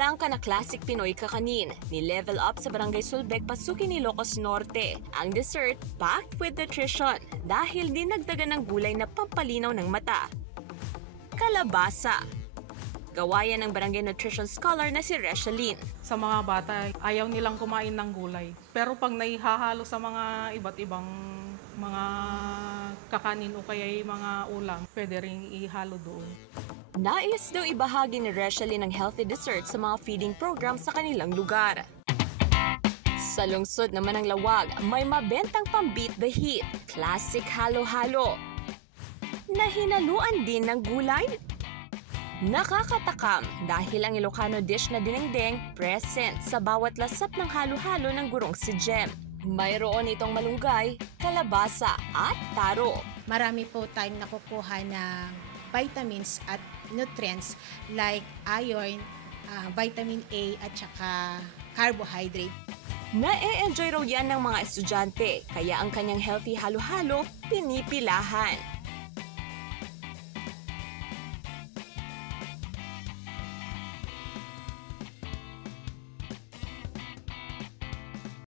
lang ka na classic Pinoy kakanin. Ni-level up sa Barangay Sulbec, Pasukin, Ilocos Norte. Ang dessert, packed with nutrition dahil dinagdagan ng gulay na pampalinaw ng mata. Kalabasa. Gawayan ng Barangay Nutrition Scholar na si Reshalyn. Sa mga bata, ayaw nilang kumain ng gulay. Pero pag naihahalo sa mga iba't ibang mga kakanin o kaya mga ulam, pwede rin ihalo doon. Nais daw ibahagi ni Reshalyn ang healthy dessert sa mga feeding program sa kanilang lugar. Sa lungsod naman ng Lawag, may mabentang pang-beat the heat, classic halo-halo. Na hinaluan din ng gulay? Nakakatakam dahil ang Ilocano dish na dinengdeng present sa bawat lasap ng halo-halo ng gurong si Jem. Mayroon itong malunggay, kalabasa at taro. Marami po tayong nakukuha ng vitamins at nutrients like iron, vitamin A at saka carbohydrate. Na-e-enjoy raw yan ng mga estudyante, kaya ang kanyang healthy halo-halo pinipilahan.